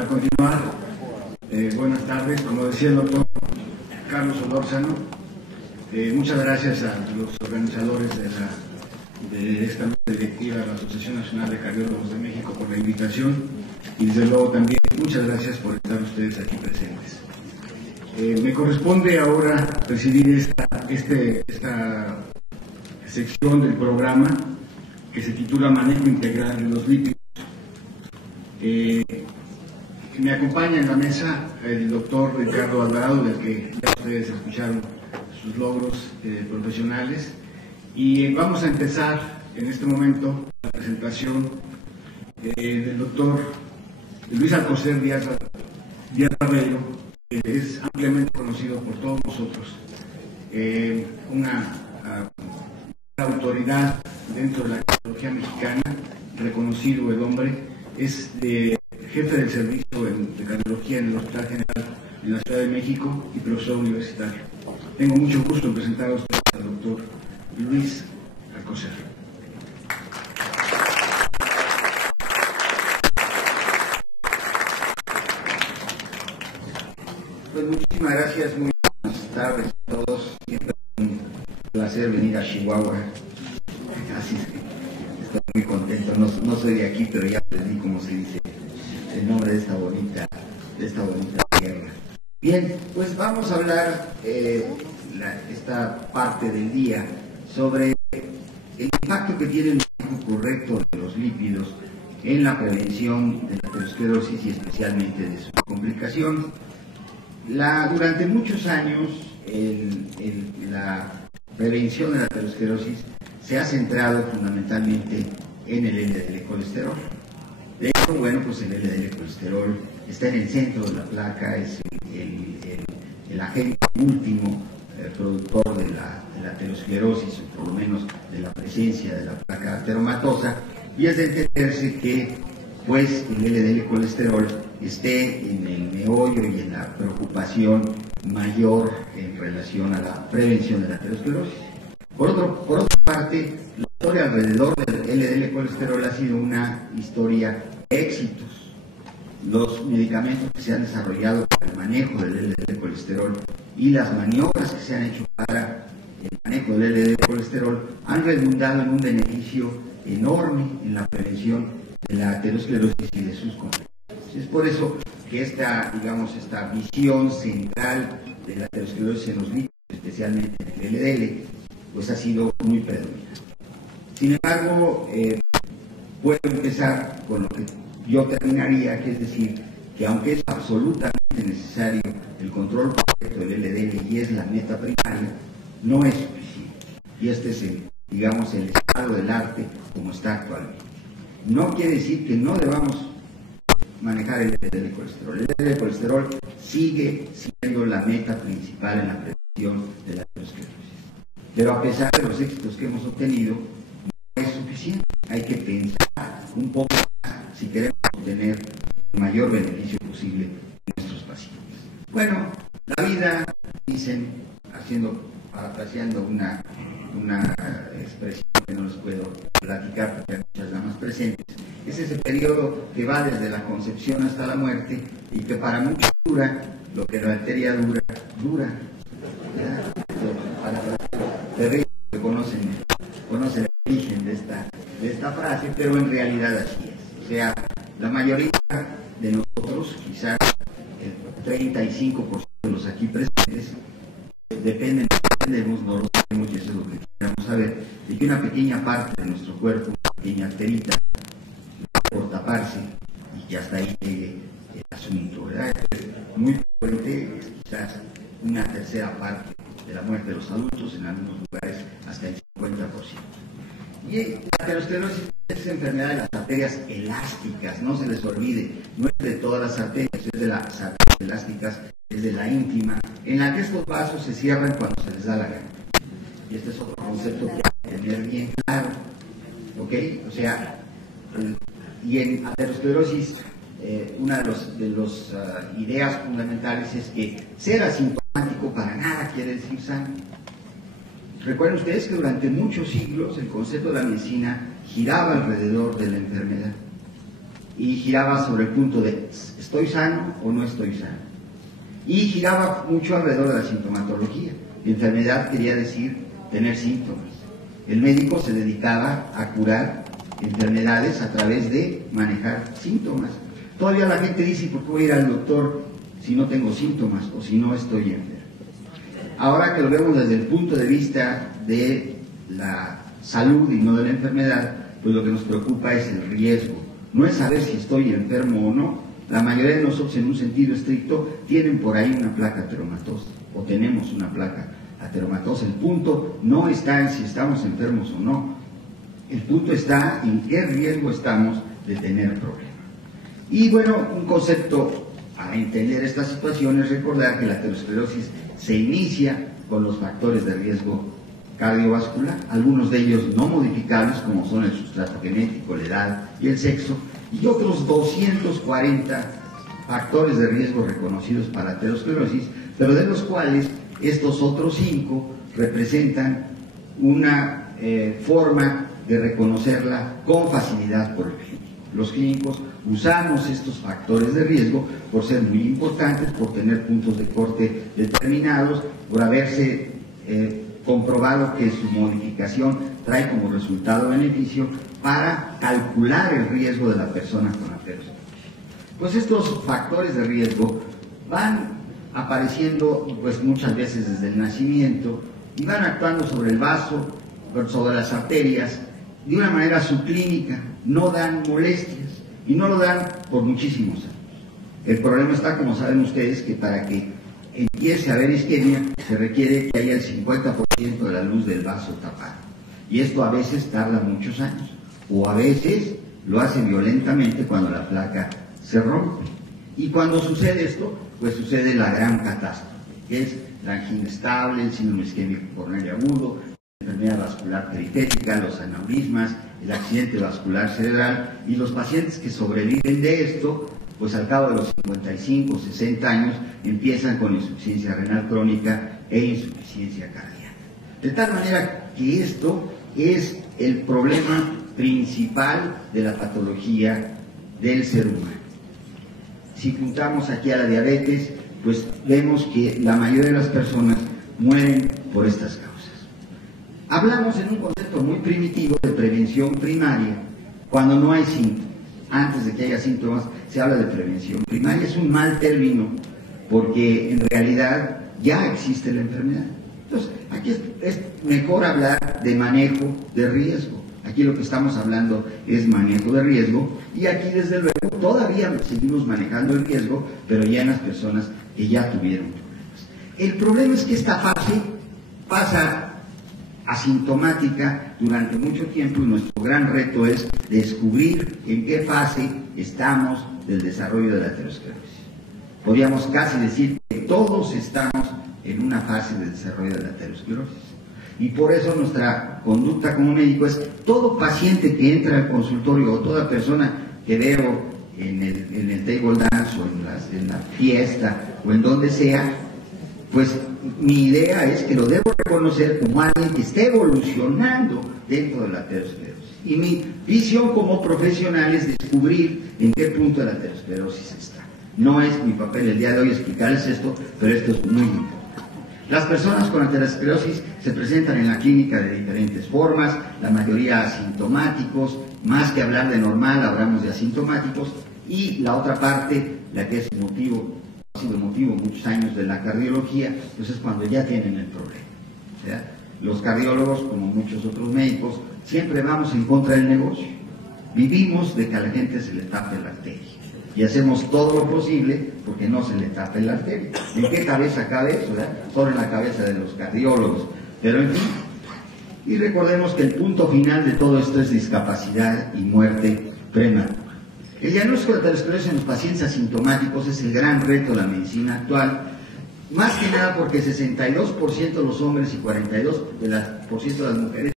A continuar, buenas tardes, como decía el doctor Carlos Solórzano, muchas gracias a los organizadores de esta mesa directiva de la Asociación Nacional de Cardiólogos de México por la invitación y desde luego también muchas gracias por estar ustedes aquí presentes. Me corresponde ahora presidir esta sección del programa que se titula Manejo Integral de los Lípidos. Me acompaña en la mesa el doctor Ricardo Alvarado, del que ya ustedes escucharon sus logros profesionales, y vamos a empezar en este momento la presentación del doctor Luis Alcocer Díaz Barreiro, que es ampliamente conocido por todos nosotros, una autoridad dentro de la cardiología mexicana, reconocido el hombre, es jefe del servicio de cardiología en el Hospital General en la Ciudad de México y profesor universitario. Tengo mucho gusto en presentar a ustedes al doctor Luis Alcocer. Pues muchísimas gracias, muy buenas tardes a todos. Siempre es un placer venir a Chihuahua. Así es que estoy muy contento. No soy de aquí, pero ya aprendí cómo se dice el nombre de esta bonita tierra. Bien, pues vamos a hablar esta parte del día sobre el impacto que tiene el manejo correcto de los lípidos en la prevención de la aterosclerosis y especialmente de sus complicaciones. Durante muchos años la prevención de la aterosclerosis se ha centrado fundamentalmente en el LDL colesterol. De hecho, bueno, pues el LDL colesterol está en el centro de la placa, es el agente último productor de la aterosclerosis, o por lo menos de la presencia de la placa ateromatosa, y es de entenderse que pues el LDL colesterol esté en el meollo y en la preocupación mayor en relación a la prevención de la aterosclerosis. Por otra parte, la historia alrededor del LDL colesterol ha sido una historia de éxitos. Los medicamentos que se han desarrollado para el manejo del LDL colesterol y las maniobras que se han hecho para el manejo del LDL colesterol han redundado en un beneficio enorme en la prevención de la aterosclerosis y de sus complicaciones. Es por eso que esta visión central de la aterosclerosis en los lípidos, especialmente en el LDL, pues ha sido muy predominante. Sin embargo, puedo empezar con lo que yo terminaría, que es decir, que aunque es absolutamente necesario el control correcto del LDL y es la meta primaria, no es suficiente. Y este es el estado del arte como está actualmente. No quiere decir que no debamos manejar el LDL colesterol. El LDL colesterol sigue siendo la meta principal en la prevención de la aterosclerosis. Pero a pesar de los éxitos que hemos obtenido, no es suficiente. Hay que pensar un poco más si queremos obtener el mayor beneficio posible de nuestros pacientes. Bueno, la vida, dicen, parafraseando una expresión que no les puedo platicar porque hay muchas damas presentes, es ese periodo que va desde la concepción hasta la muerte y que para muchos dura lo que la arteria dura. Terrible que conocen el origen de esta frase, pero en realidad así es. O sea, la mayoría de nosotros, quizás el 35% de los aquí presentes, dependemos, no lo sabemos, y eso es lo que queremos saber, de que una pequeña parte de nuestro cuerpo, una pequeña arterita, por taparse y que hasta ahí llegue el asunto, ¿verdad? Es muy frecuente, es quizás una tercera parte de la muerte de los adultos, en algunos lugares hasta el 50%. Y la aterosclerosis es esa enfermedad de las arterias elásticas, no se les olvide, no es de todas las arterias, es de las arterias elásticas, es de la íntima, en la que estos vasos se cierran cuando se les da la gana. Y este es otro concepto que hay que tener bien claro, ¿ok? O sea, y en aterosclerosis, una de las ideas fundamentales es que ser asintomático para nada quiere decir sano. Recuerden ustedes que durante muchos siglos el concepto de la medicina giraba alrededor de la enfermedad. y giraba sobre el punto de ¿estoy sano o no estoy sano? Y giraba mucho alrededor de la sintomatología. Enfermedad quería decir tener síntomas. El médico se dedicaba a curar enfermedades a través de manejar síntomas. Todavía la gente dice, ¿por qué voy a ir al doctor si no tengo síntomas o si no estoy enfermo? Ahora que lo vemos desde el punto de vista de la salud y no de la enfermedad, pues lo que nos preocupa es el riesgo. No es saber si estoy enfermo o no. La mayoría de nosotros, en un sentido estricto, tienen por ahí una placa ateromatosa, o tenemos una placa ateromatosa. El punto no está en si estamos enfermos o no. El punto está en qué riesgo estamos de tener problemas. Y bueno, un concepto para entender esta situación es recordar que la aterosclerosis se inicia con los factores de riesgo cardiovascular, algunos de ellos no modificables, como son el sustrato genético, la edad y el sexo, y otros 240 factores de riesgo reconocidos para aterosclerosis, pero de los cuales estos otros 5 representan una forma de reconocerla con facilidad por el clínico. Los clínicos usamos estos factores de riesgo por ser muy importantes, por tener puntos de corte determinados, por haberse comprobado que su modificación trae como resultado beneficio para calcular el riesgo de la persona con aterosclerosis. Pues estos factores de riesgo van apareciendo pues muchas veces desde el nacimiento y van actuando sobre el vaso, sobre las arterias, de una manera subclínica, no dan molestias y no lo dan por muchísimos años. El problema está, como saben ustedes, que para que empiece a haber isquemia se requiere que haya el 50% de la luz del vaso tapado, y esto a veces tarda muchos años, o a veces lo hace violentamente cuando la placa se rompe. Y cuando sucede esto, pues sucede la gran catástrofe, que es la angina estable, el síndrome isquémico coronario agudo, la enfermedad vascular periférica, los aneurismas, el accidente vascular cerebral, y los pacientes que sobreviven de esto, pues al cabo de los 55 o 60 años empiezan con insuficiencia renal crónica e insuficiencia cardíaca. De tal manera que esto es el problema principal de la patología del ser humano. Si juntamos aquí a la diabetes, pues vemos que la mayoría de las personas mueren por estas causas. Hablamos en un concepto muy primitivo de prevención primaria cuando no hay síntomas. Antes de que haya síntomas se habla de prevención primaria. Es un mal término porque en realidad ya existe la enfermedad. Entonces, aquí es mejor hablar de manejo de riesgo. Aquí lo que estamos hablando es manejo de riesgo, y aquí desde luego todavía seguimos manejando el riesgo, pero ya en las personas que ya tuvieron problemas. El problema es que esta fase pasa asintomática durante mucho tiempo, y nuestro gran reto es descubrir en qué fase estamos del desarrollo de la aterosclerosis. Podríamos casi decir que todos estamos en una fase de desarrollo de la aterosclerosis, y por eso nuestra conducta como médico es: todo paciente que entra al consultorio o toda persona que veo en el table dance o en la fiesta o en donde sea, pues mi idea es que lo debo reconocer como alguien que esté evolucionando dentro de la aterosclerosis. Y mi visión como profesional es descubrir en qué punto de la aterosclerosis está. No es mi papel el día de hoy explicarles esto, pero esto es muy importante. Las personas con aterosclerosis se presentan en la clínica de diferentes formas, la mayoría asintomáticos. Más que hablar de normal, hablamos de asintomáticos. Y la otra parte, la que es ha sido motivo muchos años de la cardiología, pues es cuando ya tienen el problema. O sea, los cardiólogos, como muchos otros médicos, siempre vamos en contra del negocio. Vivimos de que a la gente se le tape la arteria, y hacemos todo lo posible porque no se le tape la arteria. ¿En qué cabeza cabe eso? Solo en la cabeza de los cardiólogos. Pero en fin, y recordemos que el punto final de todo esto es discapacidad y muerte prematura. El diagnóstico de aterosclerosis en los pacientes asintomáticos es el gran reto de la medicina actual, más que nada porque 62% de los hombres y 42% de las mujeres